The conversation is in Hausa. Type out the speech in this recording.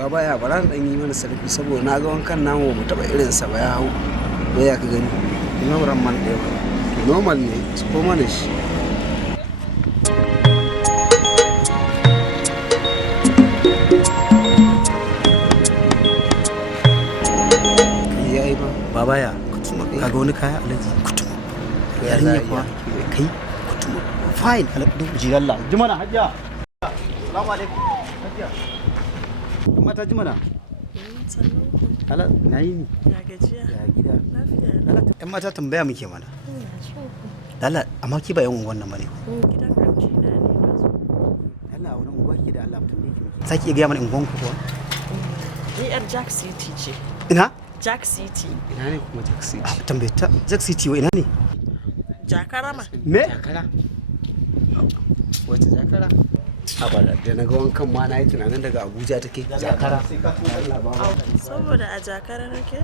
baba ya bara dan yi mana sarki saboda na ga wankan namu mu taba irin sa ba ya hau ko ya ka gani ina ran man ɗaya ba normal ne su ko mana shi yayi ba baba ya kaga wani kaya alaji kutuma yarinya kuwa kai kutuma fine alaji jilalla jimana hajja assalamu alaikum hajja kuma ta jimana hala nayi ya gajiya ya gida lafiya hala ɗan mata tambaya muke mana hala amma ki ba yan unguwan nan bane gidan kanki na ne na zo hala wani unguwa ki da Allah mutum da yake miki saki ga mana unguwan ku kuwa ni yar Jack City ce ina Jack City ina ne kuma Jack City tambaye ta Jack City wa ina ne Jakarama me jakara wace jakara abada da na ga wankan ma na yi tunanin daga Abuja take jakara saboda a Jakara nake